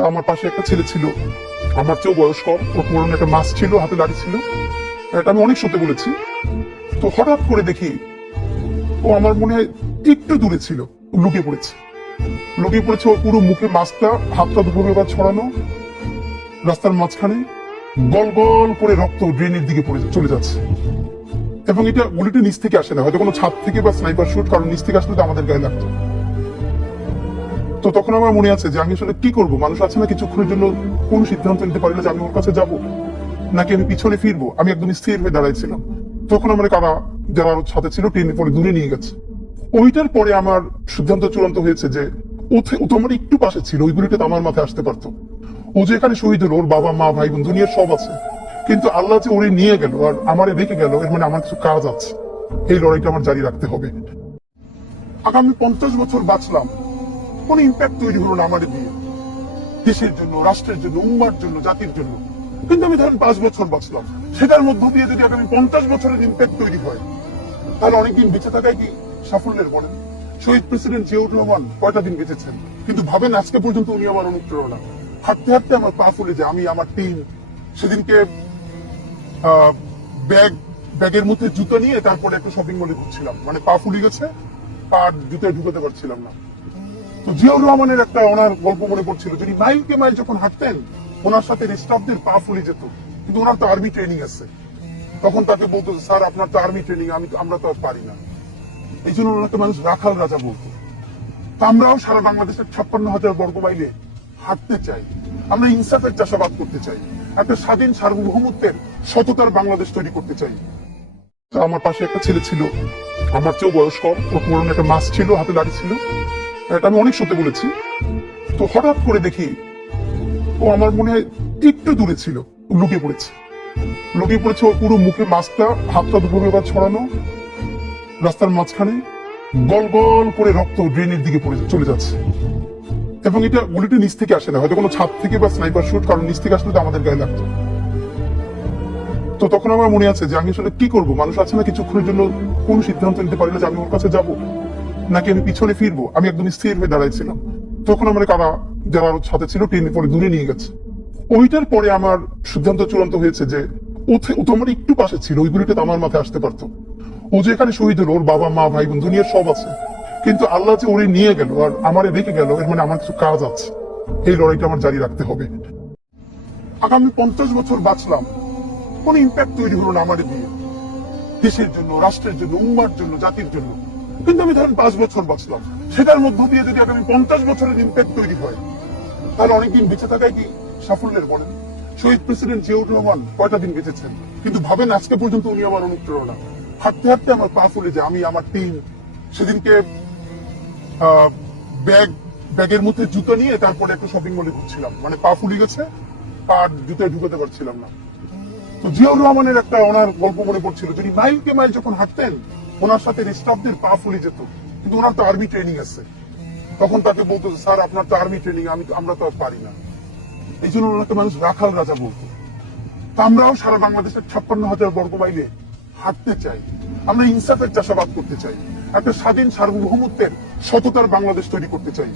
তা আমার পাশে একটা ছেলে ছিল। আমার চেয়েও বয়স কম ওর পুরনো একটা মাছ ছিল, হাতে লাড়ি ছিল। এটা আমি অনেক সত্যি বলেছি। তো হঠাৎ করে দেখি ও আমার মনে একটু দূরে ছিল। লুকিয়ে পড়েছে। লুকিয়ে পড়েছে ওর পুরো মুখে মাছটা, হাতটা দুপুরে এবার ছড়ানো। রাস্তার মাঝখানে গল গল করে রক্ত ড্রেনের দিকে পড়ে চলে যাচ্ছে। এবং এটা গুলিটা নিচ থেকে আসে না। হয়তো কোনো ছাদ থেকে বা স্নাইপার শুট কারণ নিচ থেকে আসলে তো আমাদের গায়ে লাগতো। তো তখন আমার মনে আছে যে আমি আসলে কি করব? মানুষ আছে না কিছুক্ষণের জন্য কোন সিদ্ধান্ত নিতে পারি না যে আমি ওর কাছে যাব, নাকি আমি পিছনে ফিরবো? আমি একদম স্থির হয়ে দাঁড়াইছিলাম। তখন আমার কারা যারা সাথে ছিল টেনে পরে দূরে নিয়ে গেছে। ওইটার পরে আমার সিদ্ধান্ত চূড়ান্ত হয়েছে যে ও থে- ও তো আমার একটু পাশে ছিল ওই গুলিটা আমার মাথায় আসতে পারতো। ও যে এখানে শহীদ হলো, ওর বাবা, মা, ভাই, বোন, দুনিয়ার সব আছে। কিন্তু আল্লাহ যে ওরে নিয়ে গেল আর আমারে রেখে গেল, এর মানে আমার কিছু কাজ আছে। এই লড়াইটা আমার জারি রাখতে হবে। আগামী পঞ্চাশ বছর বাঁচলাম। কোন ইম্প্যাক্ট তৈরি হলো না আমার দিয়ে। দেশের জন্য, রাষ্ট্রের জন্য, উম্মার জন্য, জাতির জন্য। কিন্তু আমি ধরেন পাঁচ বছর বাঁচলাম। সেটার মধ্য দিয়ে যদি আগামী পঞ্চাশ বছরের ইম্প্যাক্ট তৈরি হয়, তাহলে অনেকদিন বেঁচে থাকায় কি সাফল্যের বলেন? শহীদ প্রেসিডেন্ট জিয়াউর রহমান কয়টা দিন বেঁচেছেন? কিন্তু ভাবেন আজকে পর্যন্ত উনি আমার অনুপ্রেরণা। হাঁটতে হাঁটতে আমার পা ফুলে যায়, আমি, আমার টিম সেদিনকে ব্যাগ ব্যাগের মধ্যে জুতো নিয়ে তারপরে একটা শপিং মলে ঘুরছিলাম। মানে পা ফুলে গেছে, পা জুতোয় ঢুকাতে পারছিলাম না। তো জিয়াউর রহমানের একটা ওনার গল্প মনে পড়ছিল মাইল যখন হাঁটতেন, ওনার সাথে স্টাফদের পা ফুলে যেত। কিন্তু ওনার তো আর্মি ট্রেনিং আছে। তখন তাকে বলতো স্যার, আপনার তো আর্মি ট্রেনিং আমি আমরা তো আর পারি না। এই জন্য ওনাকে মানুষ রাখাল রাজা বলতো। তা আমরাও সারা বাংলাদেশের ছাপ্পান্ন হাজার বর্গ মাইলে হাঁটতে চাই। আমরা ইনসাফের চাষাবাদ করতে চাই। একটা স্বাধীন সার্বভৌমত্বের সততার বাংলাদেশ তৈরি করতে চাই। আমার পাশে একটা ছেলে ছিল। আমার চেয়েও বয়স কম ওর পুরনো একটা মাছ ছিল, হাতে লাড়ি ছিল। এটা আমি অনেক সত্যি বলেছি। তো হঠাৎ করে দেখি ও আমার মনে হয় একটু দূরে ছিল লুকিয়ে পড়েছে। লুকিয়ে পড়েছে ওর পুরো মুখে মাছটা হাতটা দুপুরে এবার ছড়ানো। রাস্তার মাঝখানে গল গল করে রক্ত ড্রেনের দিকে পড়ে চলে যাচ্ছে। এবং এটা গুলিটা নিচ থেকে আসে না, হয়তো কোনো ছাদ থেকে বা স্নাইপার শুট, কারণ নিচ থেকে আসলে তো আমাদের গায়ে লাগতো তো তখন আমার মনে আছে যে আমি আসলে কি করব? মানুষ আছে না কিছুক্ষণের জন্য কোন সিদ্ধান্ত নিতে পারি না যে আমি ওর কাছে যাব? নাকি আমি পিছনে ফিরবো। আমি একদম স্থির হয়ে দাঁড়াইছিলাম। তখন আমার কারা যারা সাথে ছিল, টেনে পরে দূরে নিয়ে গেছে। ওইটার পরে আমার সিদ্ধান্ত চূড়ান্ত হয়েছে যে, ও থে- ও তো একটু পাশে ছিল, ওই গুলিটা আমার মাথায় আসতে পারতো। ও যে এখানে শহীদ হলো, ওর বাবা, মা, ভাই বোন দুনিয়ার সব আছে। কিন্তু আল্লাহ যে ওরে নিয়ে গেল আর আমারে রেখে গেল, এর মানে আমার কিছু কাজ আছে। এই লড়াইটা আমার জারি রাখতে হবে। আগামী পঞ্চাশ বছর বাঁচলাম। কোন ইম্প্যাক্ট তৈরি হলো না আমার দিয়ে দেশের জন্য, রাষ্ট্রের জন্য, উম্মার জন্য, জাতির জন্য। কিন্তু আমি ধরেন পাঁচ বছর বাঁচলাম। সেটার মধ্য দিয়ে যদি আগামী পঞ্চাশ বছরের ইম্প্যাক্ট তৈরি হয়, তাহলে অনেকদিন বেঁচে থাকায় কি সাফল্যের বলেন? শহীদ প্রেসিডেন্ট জিয়াউর রহমান কয়টা দিন বেঁচেছেন? কিন্তু ভাবেন আজকে পর্যন্ত উনি আমার অনুপ্রেরণা। হাঁটতে হাঁটতে আমার পা ফুলে যায়, আমি আমার টিম সেদিনকে ব্যাগ ব্যাগের মধ্যে জুতো নিয়ে তারপরে একটা শপিং মলে ঘুরছিলাম। মানে পা ফুলে গেছে, পা জুতোয় ঢুকাতে পারছিলাম না। তো জিয়াউর রহমানের একটা ওনার গল্প মনে পড়ছিল, যদি মাইলকে মাইল যখন হাঁটতেন ওনার সাথে স্টাফদের পা ফুলে যেত, কিন্তু ওনার তো আর্মি ট্রেনিং আছে। তখন তাকে বলতো স্যার, আপনার তো আর্মি ট্রেনিং আমি আমরা তো আর পারি না। এই জন্য ওনাকে মানুষ রাখাল রাজা বলতো। তা আমরাও সারা বাংলাদেশের ছাপ্পান্ন হাজার বর্গ মাইলে হাঁটতে চাই। আমরা ইনসাফের চাষাবাদ করতে চাই। একটা স্বাধীন সার্বভৌমত্বের সততার বাংলাদেশ তৈরি করতে চাই।